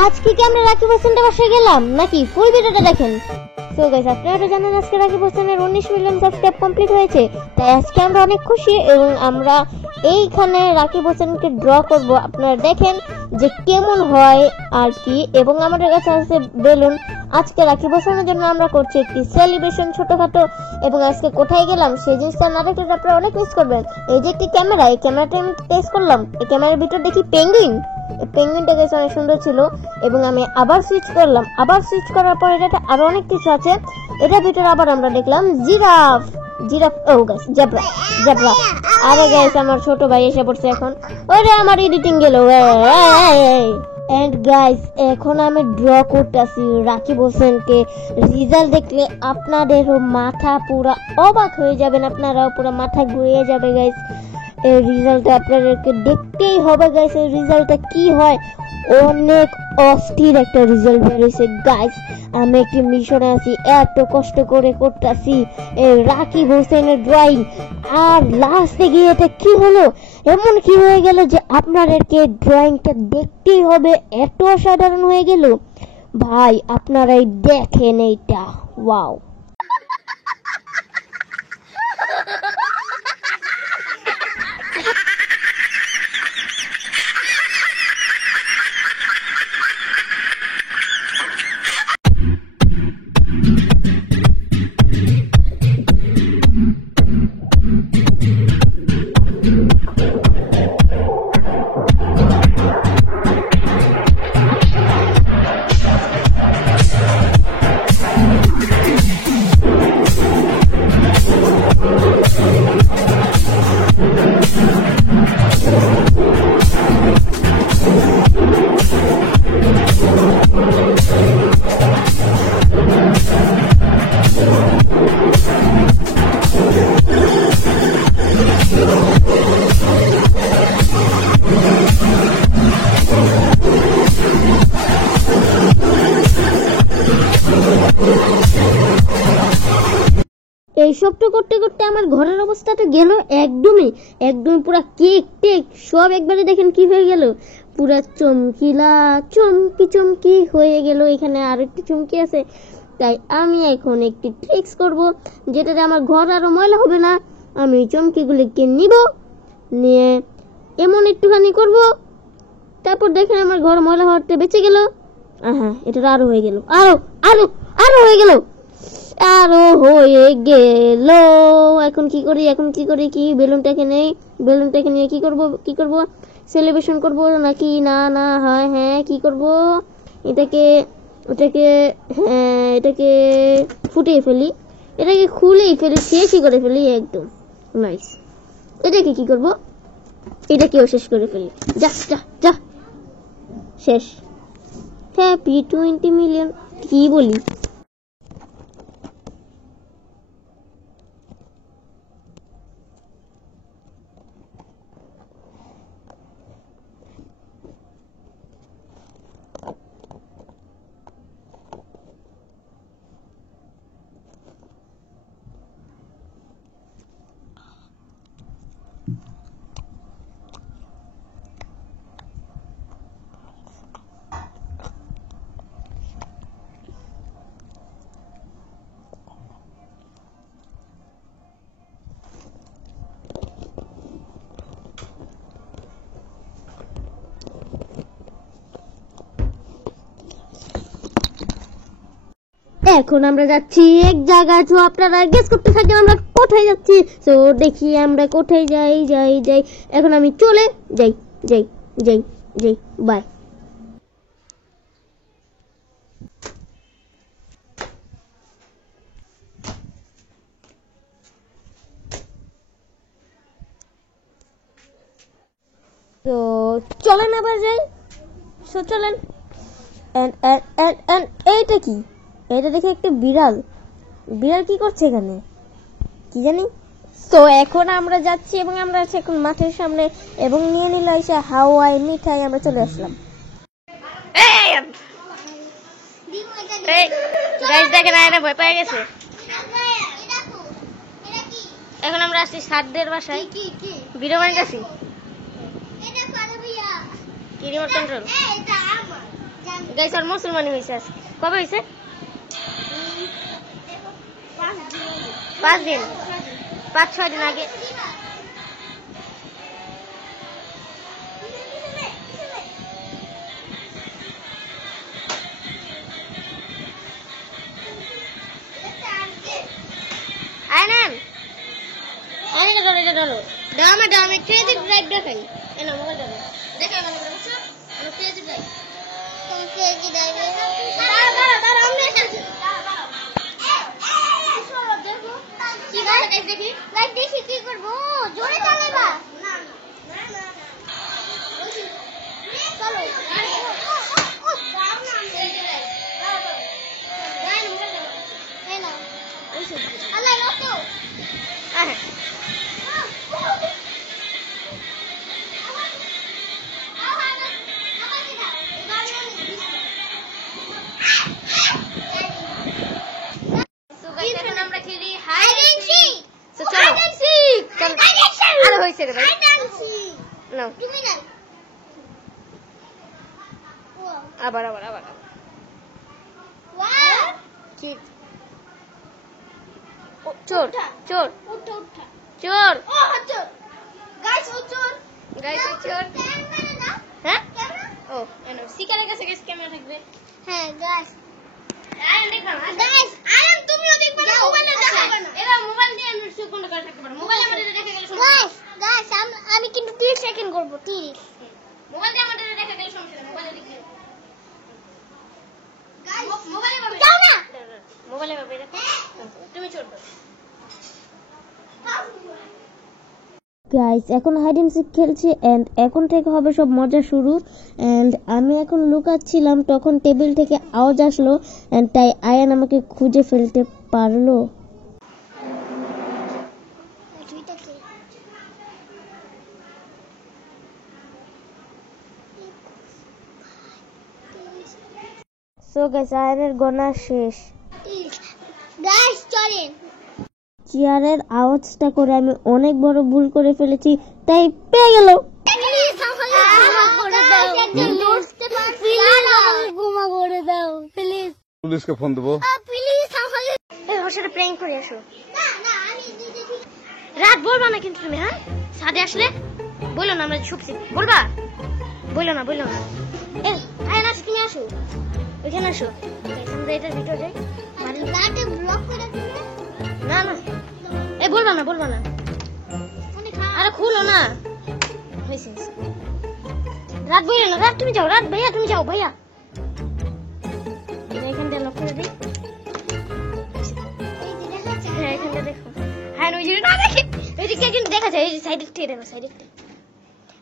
আজকে কি আমরা রাকিব হোসেনের বাসায় গেলাম নাকি ফুল ভিডিওটা দেখেন। সো গাইস, আপনারা জানেন আজকে রাকিব হোসেনের 19 মিলিয়ন সাবস্ক্রাইব কমপ্লিট হয়েছে, তাই আজকে আমরা অনেক খুশি এবং আমরা এইখানে রাকিব হোসেনকে ড্র করব। আপনারা দেখেন যে কেমন হয় আর কি। এবং আমাদের কাছে আছে বেলুন। আজকে রাকিব হোসেনের জন্য আমরা করছি একটি সেলিব্রেশন ছোটখাটো। এবং আজকে কোথায় গেলাম সেই জিনিসটা না দেখলে আপনারা অনেক মিস করবেন। এই যে একটি ক্যামেরা, এই ক্যামেরাটা আমি টেস্ট করলাম। এই ক্যামেরার ভিতর দেখি পেঙ্গুইন। পেঙ্গুইনটা গেছে অনেক সুন্দর ছিল। এবং আমি আবার সুইচ করলাম, আবার সুইচ করার পর এটাতে আরো অনেক কিছু আছে। এটার ভিতরে আবার আমরা দেখলাম জিরাফ। ও গাইস, জেব্রা। আরে গাইস, আমার ছোট ভাই এসে পড়ছে এখন। ওরে আমার এডিটিং গেল। এন্ড গাইস, এখন আমি ড্র করতেছি রাকিব হোসেনকে। রেজাল্ট দেখলে আপনাদেরও মাথা পুরো অবাক হয়ে যাবেন, আপনারাও পুরো মাথা ঘুরিয়ে যাবে গাইস। এই রেজাল্টটা আপনাদেরকে দেখতেই হবে গাইস। এই রেজাল্টটা কি হয়, অনেক অস্থির একটা রেজাল্ট বেরিয়েছে গাইস। আমি একটি মিশনে আছি, এত কষ্ট করে করতেছি এই রাকিব হোসেনের ড্রয়িং, আর লাস্টে গিয়ে এটা কি হলো, এমন কি হয়ে গেল যে আপনাদেরকে ড্রয়িংটা দেখতেই হবে, এত অসাধারণ হয়ে গেল ভাই। আপনারাই দেখেন এইটা, ওয়াও। এইসবটা করতে করতে আমার ঘরের অবস্থাটা গেল একদম পুরো কেক টেক সব একবারে দেখেন কি হয়ে গেল, পুরো চমকি হয়ে গেল। এখানে আর একটু চমকি আছে, তাই আমি এখন একটি ট্রিক্স করব যেটাতে আমার ঘর আরো ময়লা হবে না। আমি চমকিগুলিকে নিব, নিয়ে এমন একটুখানি করব, তারপর দেখেন আমার ঘর ময়লা হওয়াতে বেঁচে গেল। হ্যাঁ, এটা আরো হয়ে গেল, আরো হয়ে গেল, আরো হয়ে গেল। এখন কি করি কি বেলুনটাকে নিয়ে কি করব সেলিব্রেশন করব নাকি না হয়, হ্যাঁ কি করব, এটাকে এটাকে ফুটিয়ে ফেলি, এটাকে খুলেই ফেলি, শেষই করে ফেলি একদম নাইস। এটাকে কি করব, এটাকেও শেষ করে ফেলি, যা শেষ। হ্যাপি 20 মিলিয়ন কি বলি। এখন আমরা যাচ্ছি এক জায়গায়, তো আপনারা গেস করতে থাকেন আমরা কোথায় যাচ্ছি। তো দেখি আমরা কোথায় যাই। এখন আমি চলে যাই বাই। তো চলেন আবার যাই। তো চলেন। এইটা কি, এটা দেখে একটা বিড়াল কি করছে এখানে কি জানি। তো এখন আমরা যাচ্ছি এবং আমরা আছি এখন মাঠের সামনে, এবং নিয়ে নিল এসে হাওয়াই মিঠাই। আমরা চলে আসলাম। দেখেন ভয় পেয়ে গেছে। এখন আমরা আসছি সাদদের বাসায়, ভিডিও বানাইতেছি। কি রিমোট কন্ট্রোল? গাইস আর মুসলমানি হইছে আজকে কবে হইছে 5 দিন 5-6 দিন আগে আইনেন আইনে ধরো দামে ক্রেডিট ড্রাইভ দেখাই এনা মোবাইল দাও দেখা মানে বুঝছো আমি ক্রেডিট ড্রাইভ তুমি ক্রেডিট ড্রাইভ দাঁড়া আমরা এসেছি কি করে দেখি লাইক দেখি কি করব জোরে চালাবা না চলো আল্লাহ রাখো আমরা খেলি হাইড এন্ড সিক সো চলো হাইড এন্ড সিক আরে হইছে রে ভাই হাইড এন্ড সিক নাও তুমি না আবার ওয়াও কি চোর উঠা চোর ও চোর গাইস ও চোর ক্যামেরা না হ্যাঁ ক্যামেরা ও এনো সিকারের কাছে গাইস ক্যামেরা থাকবে হ্যাঁ গাইস আরে দেখো গাইস আরে তুমিও দেখবে না মোবাইলে দেখাবে না এরা মোবাইল দিয়ে আমি শুট বন্ধ করে থাকতে পারো মোবাইলে আমাদের দেখা গেল সমস্যা গাইস আমি কিন্তু 30 সেকেন্ড করব 30 মোবাইল দিয়ে আমাদের দেখা গেল সমস্যা না মোবাইলে দেখবে গাইস মোবাইলে পাবে যাও না মোবাইলে পাবে দেখো তুমি চোর গাইস এখন হাইড এন্ড সিক খেলছি এন্ড এখন থেকে হবে সব মজা শুরু এন্ড আমি এখন লুকাচ্ছিলাম তখন টেবিল থেকে আওয়াজ আসলো এন্ড তাই আয়ান আমাকে খুঁজে ফেলতে পারলো সো গাইস আয়ানের গোনা শেষ গাইস চলেন চেয়ারের আওয়াজটা করে আমি অনেক বড় ভুল করে ফেলেছি তাই পেয়ে গেল পুলিশকে ফোন দেবো ওর সাথে প্র্যাঙ্ক করে আসো রাত বলবা না কিন্তু তুমি হ্যাঁ সাথে আসলে বলো না আমরা ছুপছি বলবা বলো না এই আয়না তুমি আসো ওইখানে আসো আমরা এটার ভিতরে যাই রাতে ব্লক করে দিলে না এই বলবা না আরে খুলো না রাত বইলো না রাত তুমি যাও রাত ভাইয়া তুমি যাও ভাইয়া এখানটা লক করে দিই হ্যাঁ এখানটা দেখো হ্যাঁ ওই যে না দেখে ওই দিকটা কিন্তু দেখা যায় এই সাইড থেকে দেখো সাইড থেকে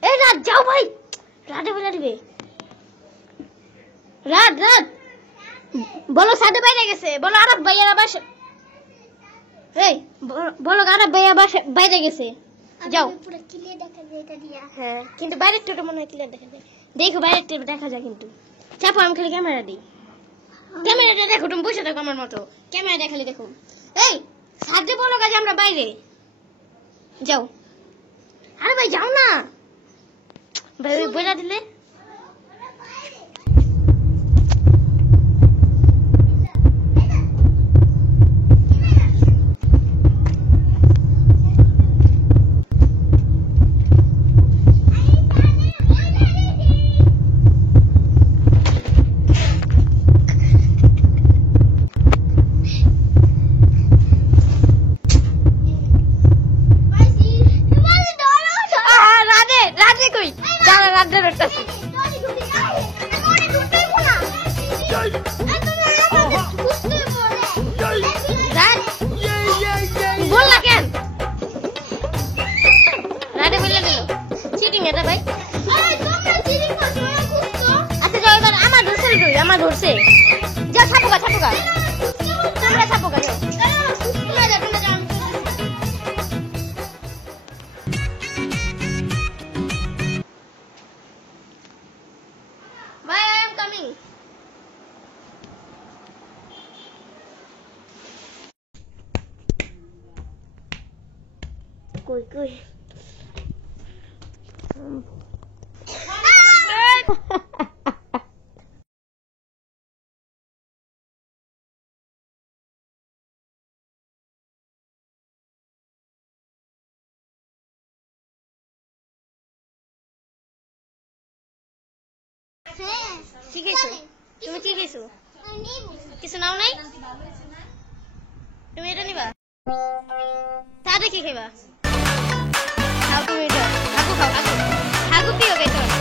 এই রাত যাও ভাই রাতে বলে দিবে রাত বলো সাথে বাইরে গেছে বলো আরব ভাইয়ারা বাসা এই বলো আরব ভাইয়া বাইরে গেছে যাও পুরো ক্লিয়ার দেখা যায় এটা দিয়া হ্যাঁ কিন্তু বাইরের থেকে মনে হয় ক্লিয়ার দেখা যায় দেখো বাইরের থেকে দেখা যায় কিন্তু চাপো আমি খালি ক্যামেরা দিই ক্যামেরাটা দেখো তুমি বসে থাকো আমার মতো ক্যামেরা দেখালি দেখো এই সাথে বলো কাজে আমরা বাইরে যাও আরে ভাই যাও না ভাই বলে দিলে আমার ধরছে যা ছাপোকা তোমরা ছাপোকা যাও Bye, I am coming. কই হ্যাঁ কি খেয়েছো? তুমি কি খেয়েছো? কিছু নাও নাই? তুমি এটা নিবা? তাহলে কি খাইবা? খাও তুমি এটা। আগু খাও, আগু। আগু প্রিয় খাইছো?